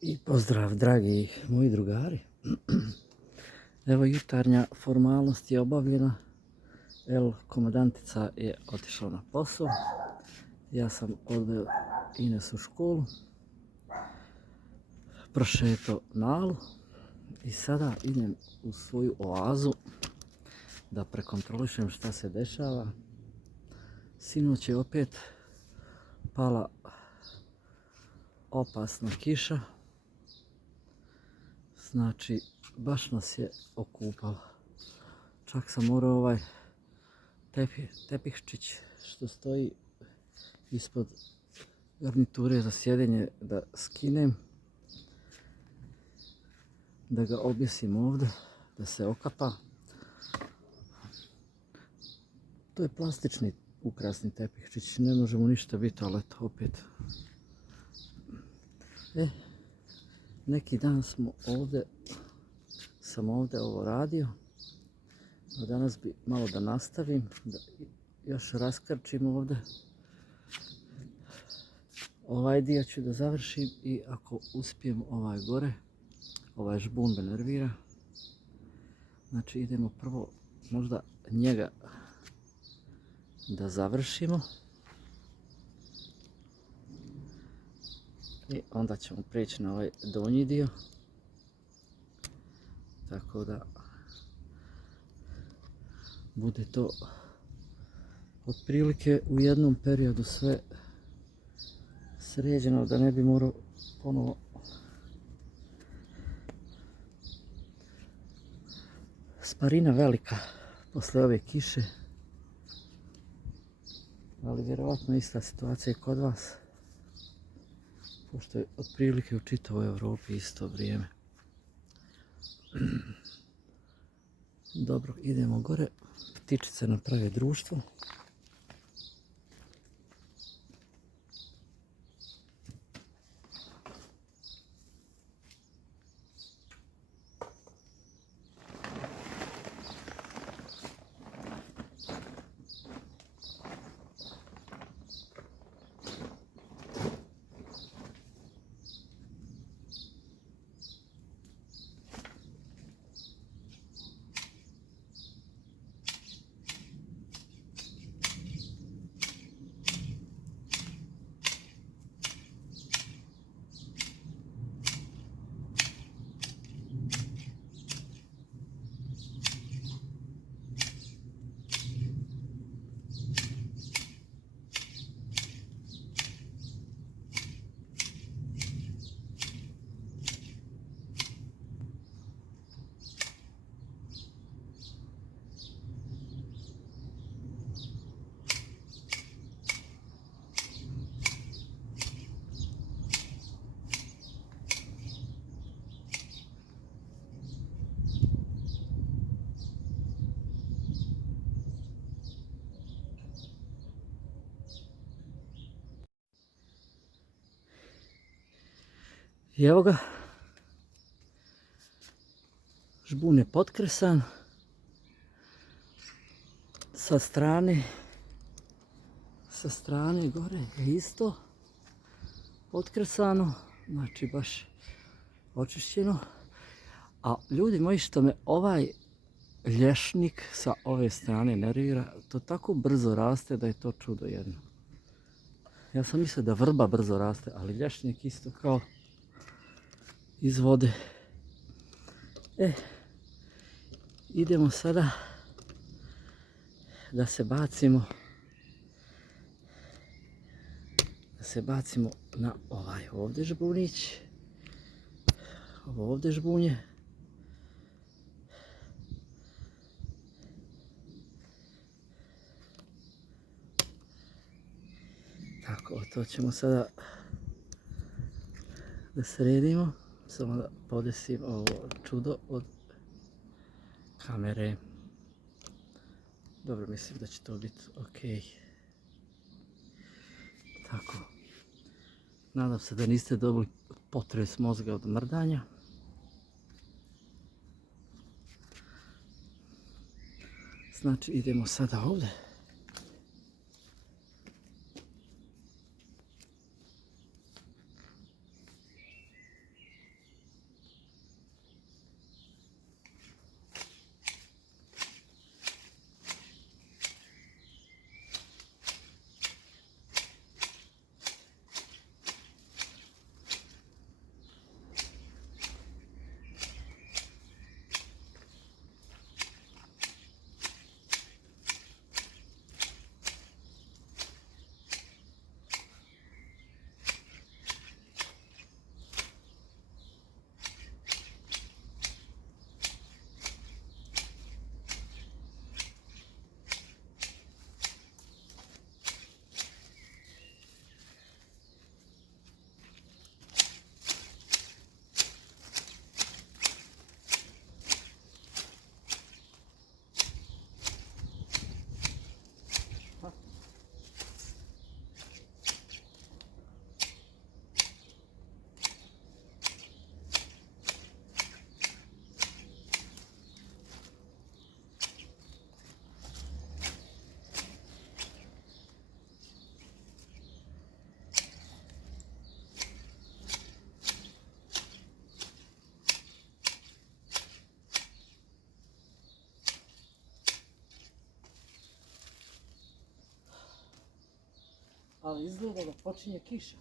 I pozdrav dragi moji drugari. Evo jutarnja formalnost je obavljena. Komandantica je otišla na posao. Ja sam odveo Ines u školu. Prošeto Nalu. I sada idem u svoju oazu da prekontrolišem šta se dešava. Sinoć je opet pala opasna kiša. Znači, baš nas je okupalo. Čak sam morao ovaj tepihčić što stoji ispod garniture za sjedenje da skinem. Da ga objesim ovdje, da se okapa. To je plastični ukrasni tepihčić, ne može mu ništa biti, ali eto opet. Neki dan sam ovdje ovo radio, a danas bi malo da nastavim, da još raskrčim ovdje. Ovaj dio ću da završim i ako uspijem ovaj gore, ovaj žbun me nervira. Znači idemo prvo možda njega da završimo. I onda ćemo prijeći na ovaj donji dio. Tako da bude to otprilike u jednom periodu sve sređeno, da ne bi morao ponovo sparina velika posle ove kiše. Ali vjerovatno ista situacija i kod vas. Pošto je otprilike u čitavoj Evropi isto vrijeme. Dobro, idemo gore. Ptičice naprave društvo. I evo ga, žbun je potkresan, sa strane gore je isto potkresano, znači baš očišćeno. A ljudi moji, što me ovaj lješnik sa ove strane nervira, to tako brzo raste da je to čudo jedno. Ja sam mislio da vrba brzo raste, ali lješnik isto kao iz vode. Idemo sada da se bacimo na ovaj ovdje žbunić. Ovo ovdje žbunje. Tako, to ćemo sada da sredimo. Samo da podesim ovo čudo od kamere. Dobro, mislim da će to biti ok. Tako. Nadam se da niste dobili potres mozga od mrdanja. Znači idemo sada ovdje. Ali izgleda da počinje kiša.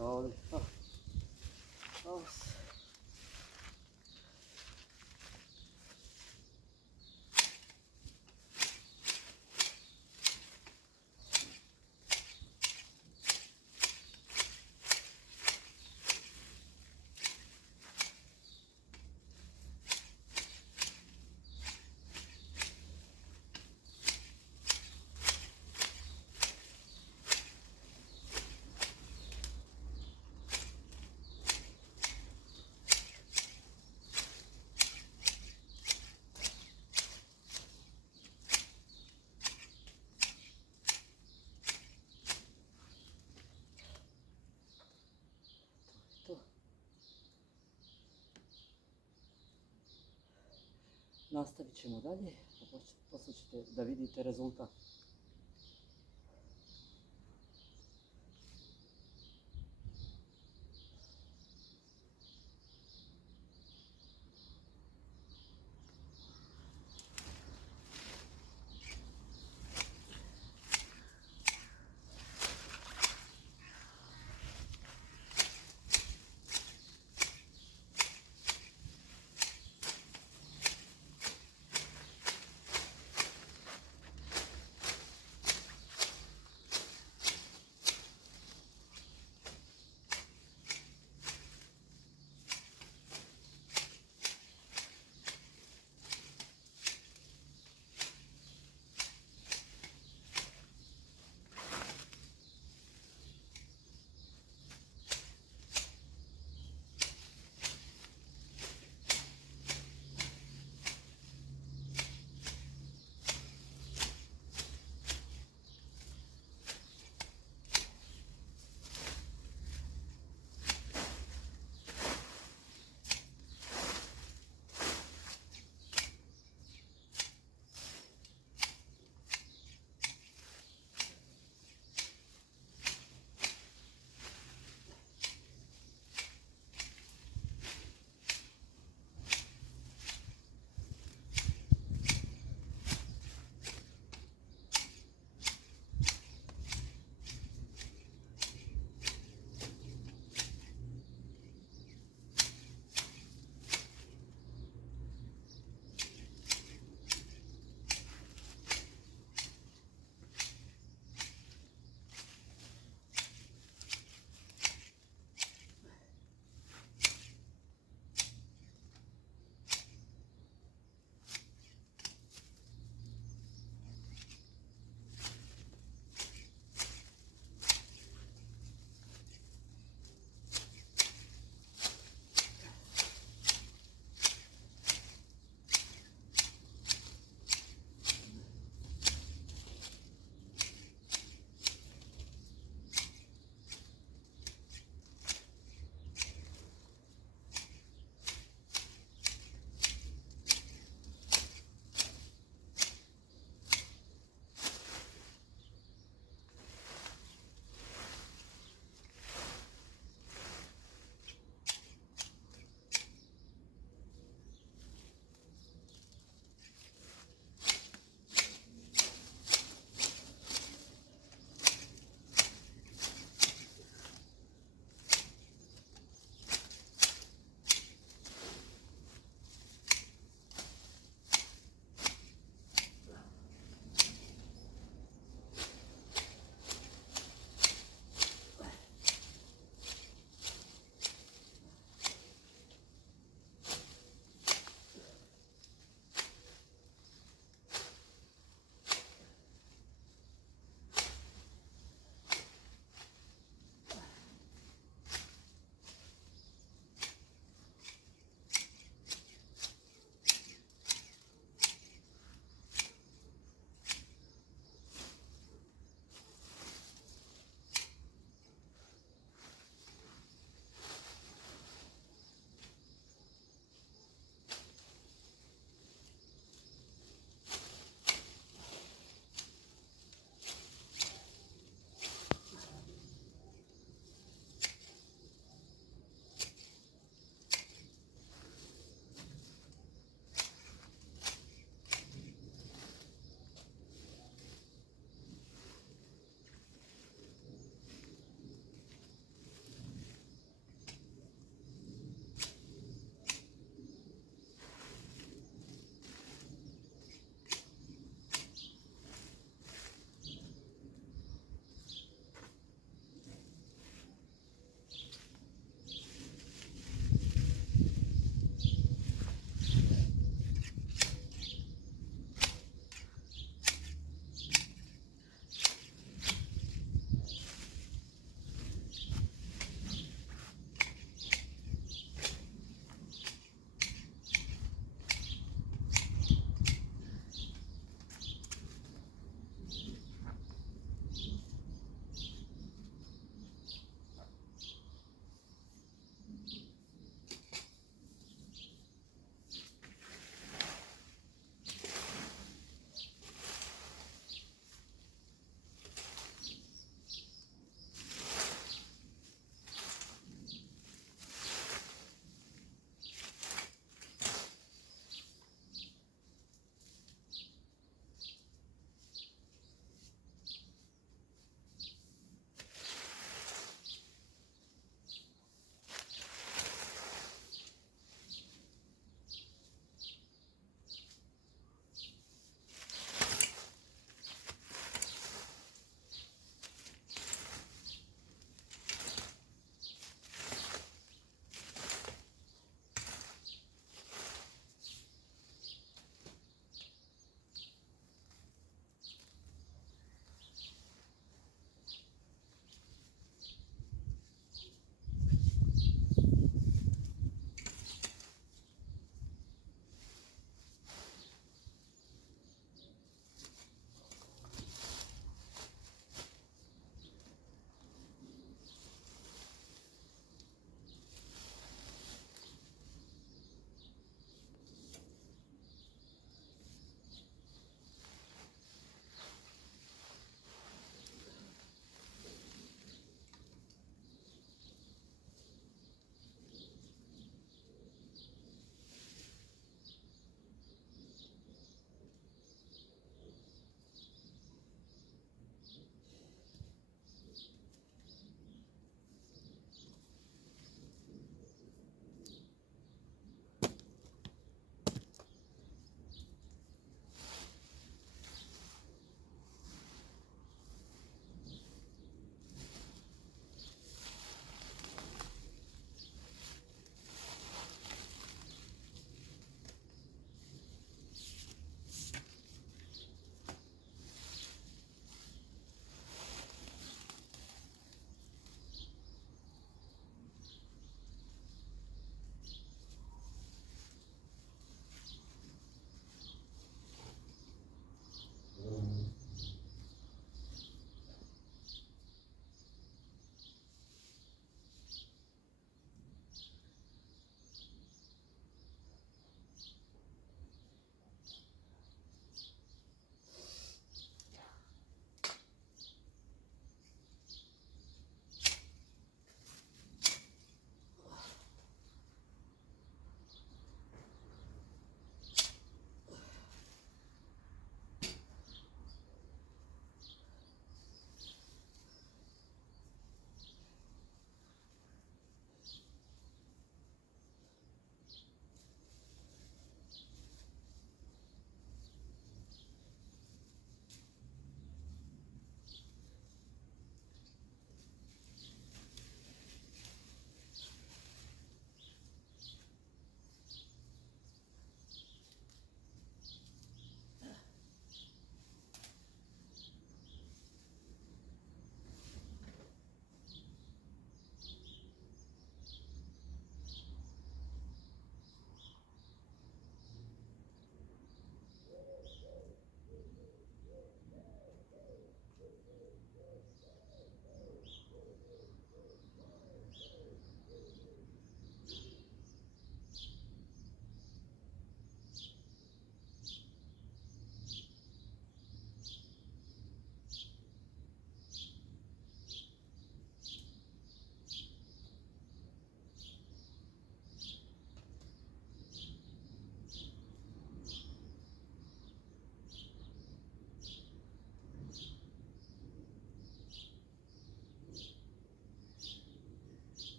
Ovdje, to. Nastavit ćemo dalje, a poslije ćete da vidite rezultat.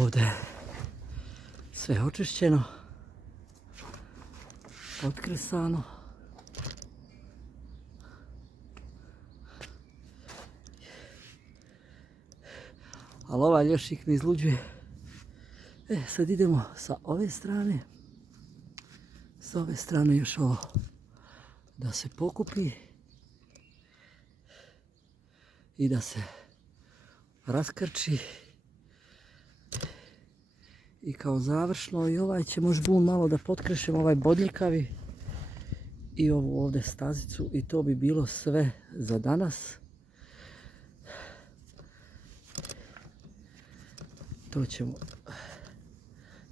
Ovdje sve očišćeno, otkresano. Ali ovaj lješnik mi izluđuje. Sad idemo sa ove strane. S ove strane još ovo da se pokupi i da se raskrči. I kao završno i ovaj ćemo žbun malo da potkrešemo, ovaj bodljikavi i ovu ovdje stazicu i to bi bilo sve za danas. To ćemo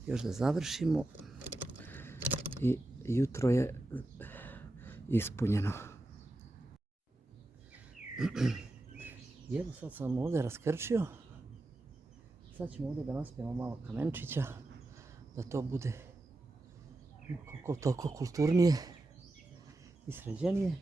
još da završimo i jutro je ispunjeno. I evo sad sam ovdje raskrčio. Sad ćemo ovdje da naspijemo malo kamenčića, da to bude koliko toliko kulturnije i sređenije.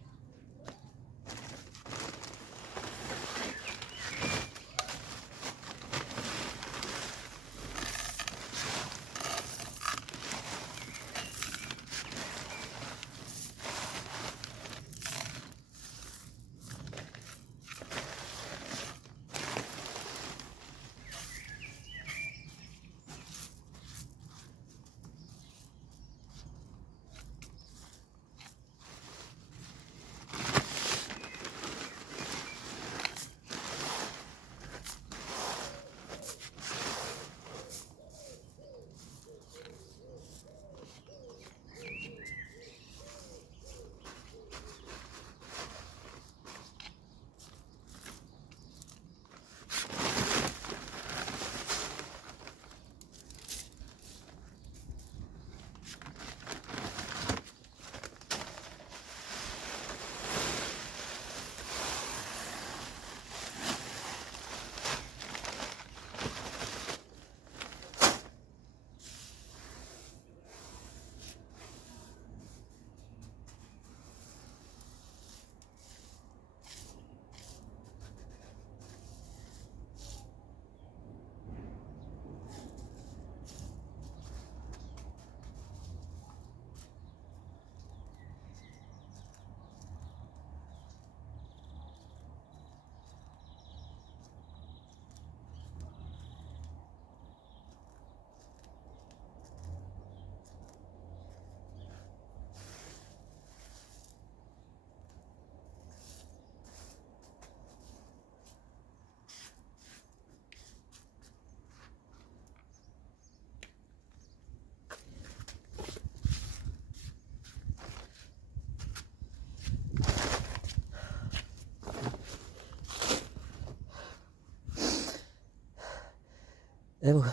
Evo ga,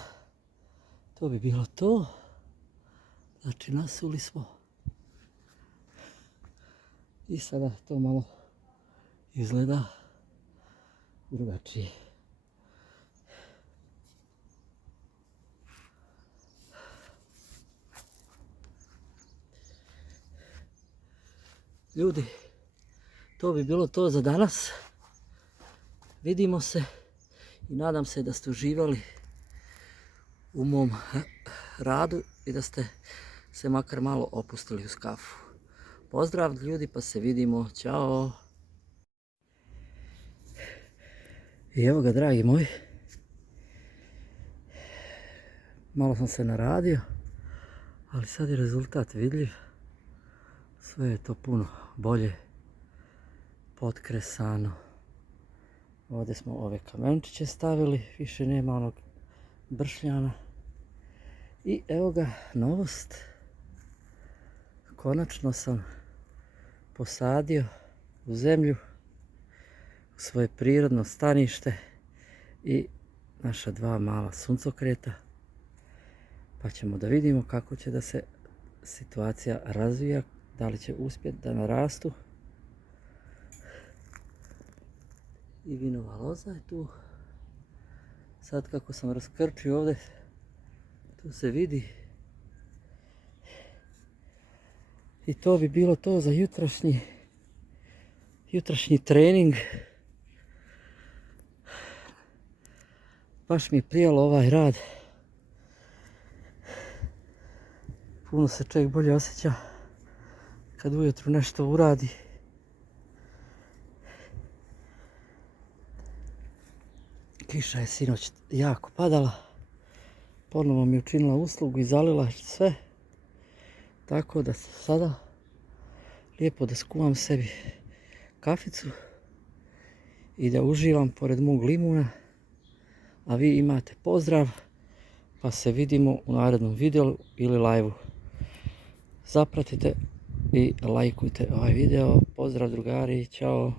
to bi bilo to. Znači nasuli smo. I sada to malo izgleda drugačije. Ljudi, to bi bilo to za danas. Vidimo se i nadam se da ste uživali u mom radu i da ste se makar malo opustili uz kafu. Pozdrav ljudi, pa se vidimo. Ćao! I evo ga, dragi moji. Malo sam se naradio, ali sad je rezultat vidljiv. Sve je to puno bolje potkresano. Ovdje smo ove kamenčiće stavili, više nema onog bršljana. I evo ga, novost. Konačno sam posadio u zemlju u svoje prirodno stanište i naša dva mala suncokreta. Pa ćemo da vidimo kako će da se situacija razvija, da li će uspjeti da narastu. I vinova loza je tu. Sad kako sam raskrčio ovdje, tu se vidi. I to bi bilo to za jutrašnji trening. Baš mi je prijalo ovaj rad. puno se čovjek bolje osjeća kad ujutru nešto uradi. Kiša je sinoć jako padala. Ponovo mi je učinila uslugu i zalila sve. Tako da sada lijepo da skuvam sebi kaficu i da uživam pored mog limuna. A vi imate pozdrav, pa se vidimo u narednom videu ili live-u. Zapratite i lajkujte ovaj video. Pozdrav drugari, čao!